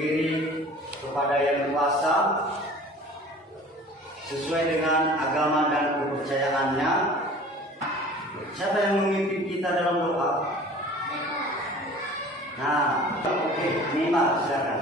diri kepada Yang Kuasa sesuai dengan agama dan kepercayaannya. Siapa yang memimpin kita dalam doa? Nah, oke, Nima, silakan.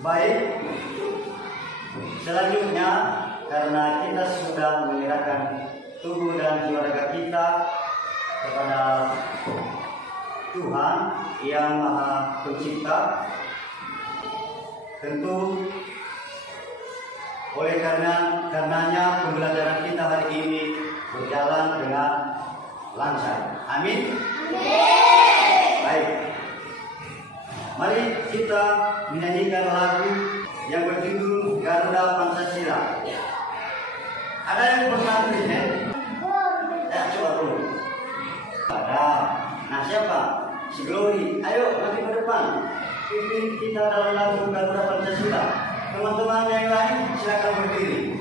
Baik, selanjutnya karena kita sudah menyerahkan tubuh dan jiwa raga kita kepada Tuhan yang Maha Pencipta, tentu oleh karenanya pembelajaran kita hari ini berjalan dengan lancar. Amin. Baik. Mari kita menyanyikan lagu yang berjudul Garuda Pancasila. Ada yang pernah lihat? Ya, coba dulu. Ada. Nah, siapa? Si Glory. Ayo, mari ke depan. Pimpin kita dalam lagu Garuda Pancasila. Teman-teman yang lain silakan berdiri.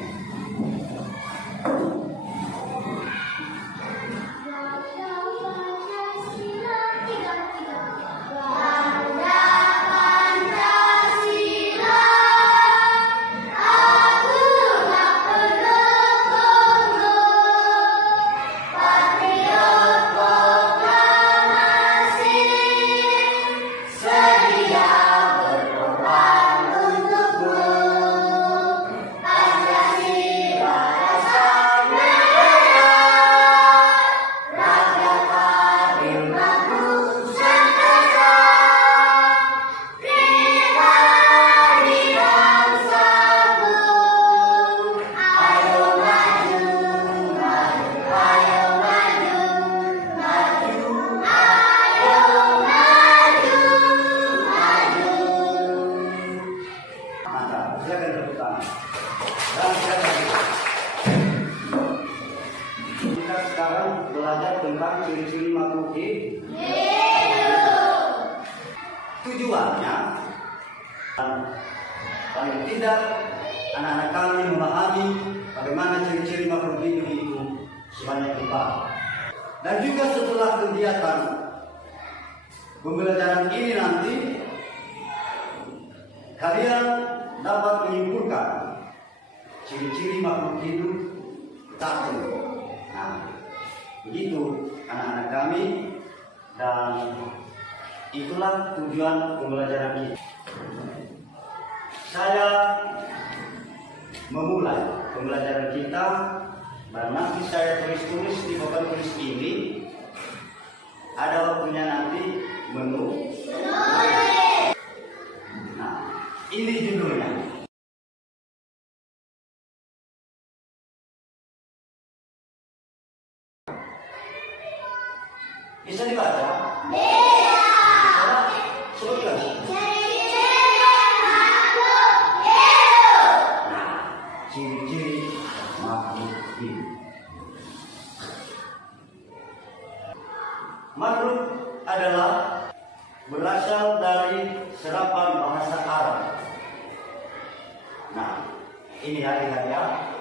Kita sekarang belajar tentang ciri-ciri makhluk hidup. Tujuannya paling tidak anak-anak kami memahami bagaimana ciri-ciri makhluk hidup itu sebanyak empat. Dan juga setelah kegiatan pembelajaran ini nanti kalian dapat menyimpulkan ciri-ciri makhluk hidup satu. Nah, begitu anak-anak kami, dan itulah tujuan pembelajaran ini. Saya memulai pembelajaran kita dan nanti saya tulis di papan tulis ini ada waktunya nanti menulis. Nah, ini judulnya. Bisa dibaca? Bisa. Sebutkan. Nah, ciri-ciri makhluk hidup. Makhluk adalah berasal dari serapan bahasa Arab. Nah, ini lihat ya.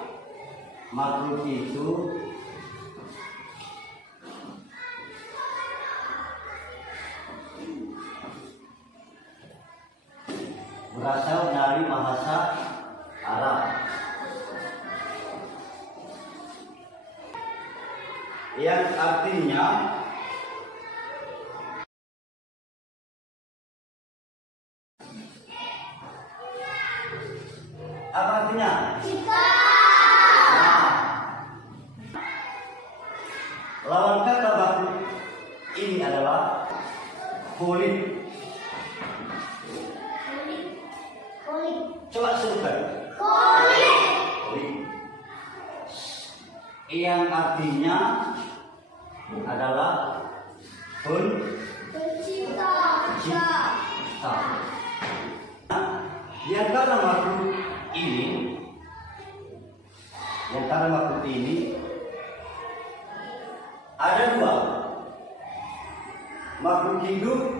Makhluk itu berasal dari bahasa Arab. Yang artinya apa artinya? Nah, lawan kata makhluk ini adalah kulit. Coba sebutkan. Kulit. Yang artinya adalah pencipta. Di antara makhluk ini, ada dua makhluk hidup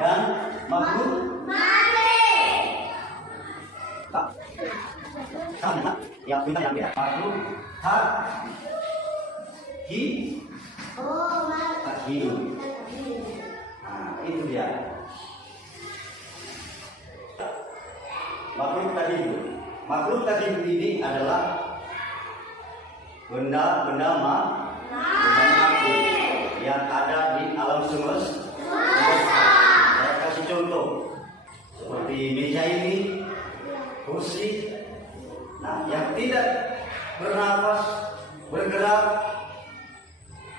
dan makhluk mati. Sama yang kita yang beda. Makhluk hidup. Nah, itu dia. Makhluk hidup. Makhluk hidup ini adalah benda-benda mati yang ada di alam semesta. Saya kasih contoh seperti meja ini, kursi. Nah, yang tidak bernafas, bergerak,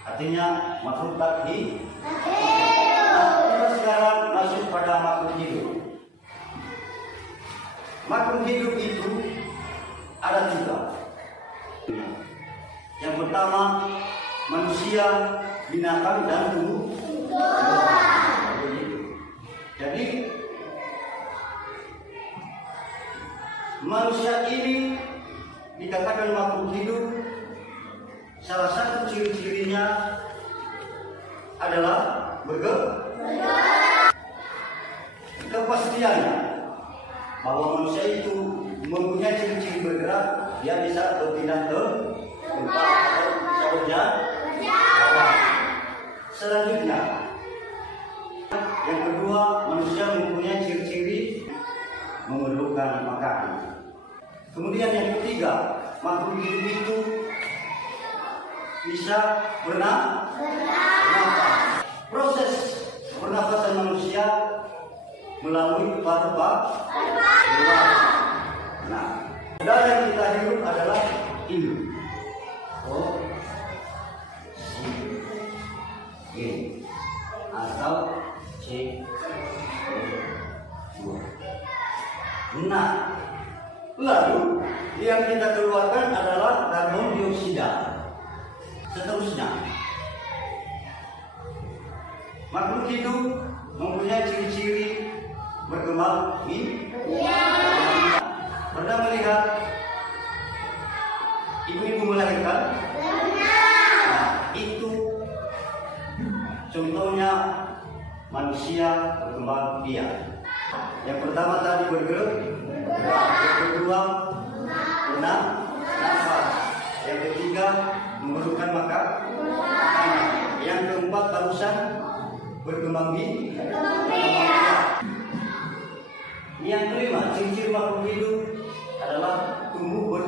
artinya makhluk hidup. Nah, kita sekarang masuk pada makhluk hidup. Makhluk hidup itu ada tiga. Yang pertama manusia, binatang, dan tumbuhan. Jadi manusia ini dikatakan makhluk hidup. Salah satu ciri-cirinya adalah bergerak. Kepastiannya bahwa manusia itu mempunyai ciri-ciri bergerak, dia bisa berpindah ke tempat atau bisa berjalan. Selanjutnya, yang kedua, manusia mempunyai ciri-ciri memerlukan makanan. Kemudian yang ketiga, makhluk hidup itu bisa bernafas. Proses pernafasan manusia melalui paru-paru. Nah, udara yang kita hirup adalah hidup. Oksigen atau CO2. Nah, lalu yang kita keluarkan adalah karbon dioksida. Seterusnya, makhluk hidup mempunyai ciri-ciri berkembang biak. Pernah melihat ibu-ibu melahirkan? Nah, itu contohnya manusia berkembang biak. Yang pertama tadi bergerak, yang kedua bernafas, yang ketiga memerlukan makanan, yang keempat barusan berkembang biak. Yang kelima, ciri-ciri makhluk hidup adalah tumbuh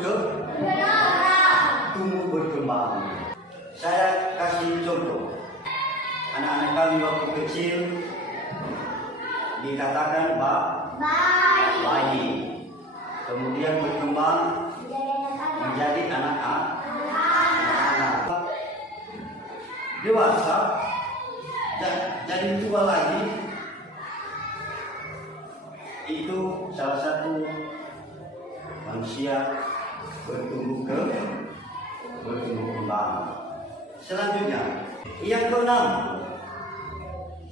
berkembang. Saya kasih contoh. Anak-anak kami waktu kecil dikatakan bayi. Kemudian berkembang menjadi anak-anak. Dewasa, jadi tua lagi, itu salah satu manusia bertumbuh kembang. Selanjutnya, yang keenam,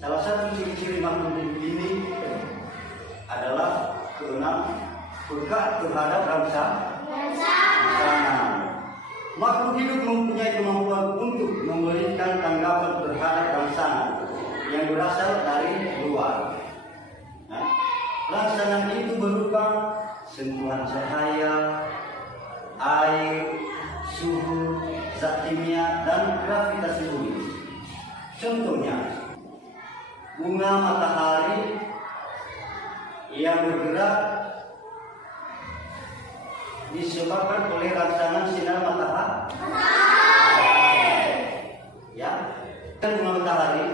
salah satu ciri-ciri makhluk hidup ini adalah keenam, peka terhadap rangsangan. Makhluk hidup mempunyai kemampuan untuk memberikan tanggapan terhadap rangsangan yang berasal dari luar. Rangsangan itu berupa sentuhan cahaya, air, suhu, zat kimia, dan gravitasi bumi. Contohnya, bunga matahari yang bergerak disebabkan oleh rangsangan sinar matahari. Ya, kan bunga matahari.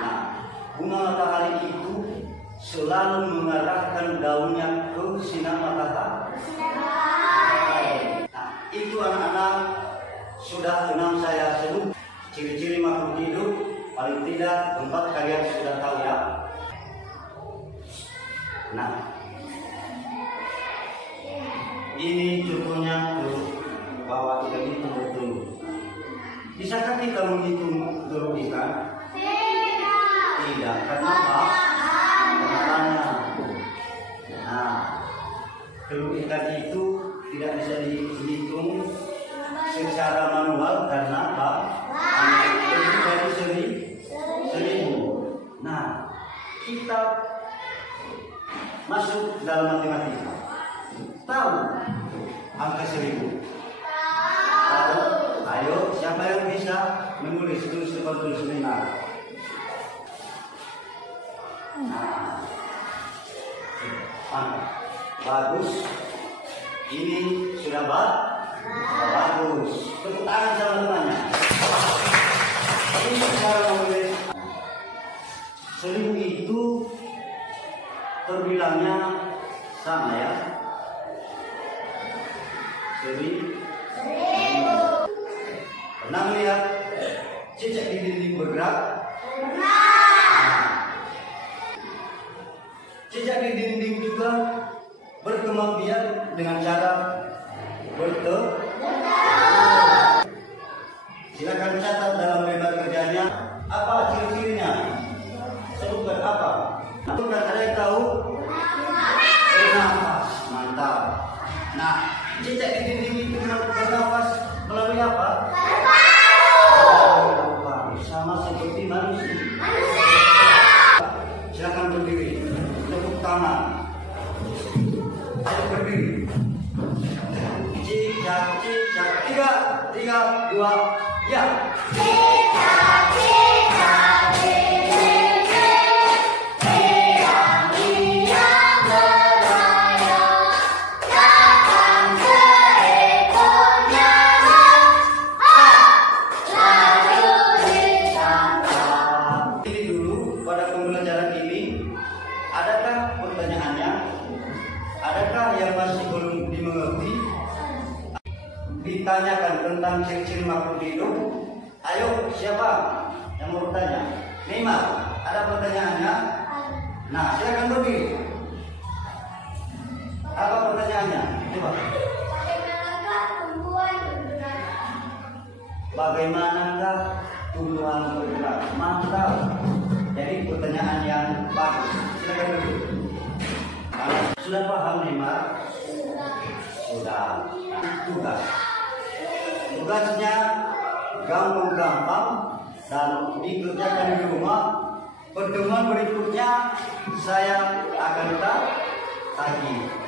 Nah, bunga matahari itu selalu mengarahkan daunnya ke sinar matahari. Nah, itu anak-anak sudah 6 saya sebut ciri-ciri makhluk hidup. Paling tidak 4 kalian sudah tahu ya. Nah, ini contohnya bahwa kita hitung betul. Bisakah kita menghitung telur ikan? Tidak. Karena apa? Karena nah, telur ikan itu tidak bisa dihitung secara manual karena apa? Lebih dari 1000. Nah, kita masuk dalam matematika. Tahu angka 1000? Tahu? Ayo, siapa yang bisa menulis tulis seminar? Nah, bagus. Ini sudah bagus. Tepuk tangan sama temannya. Ini cara menulis 1000 itu terbilangnya sama ya. 1000. Pernah melihat cicak di dinding bergerak? Cicak di dinding juga berkembang biak dengan cara bertelur. Silakan catat dalam lembar kerjanya. Apa ciri-cirinya? Sebutkan apa? Bukan ada yang tahu? Bernafas. Mantap. Nah, cicak di dinding itu bernafas melalui apa? Sama seperti manusia. Silakan berdiri. Tepuk tangan. Ayo berdiri. Cicak, cicak. 3, 2, ya. Ditanyakan tentang ciri-ciri makhluk hidup. Ayo, siapa yang mau bertanya? Neymar, ada pertanyaannya? Nah, silakan berdiri. Apa pertanyaannya? Coba. Bagaimanakah tumbuhan bergerak? Mantap. Jadi pertanyaan yang bagus. Silakan berdiri. Sudah paham Neymar? Sudah. Tugasnya gampang-gampang dan dikerjakan di rumah. Pertemuan berikutnya saya akan tagih.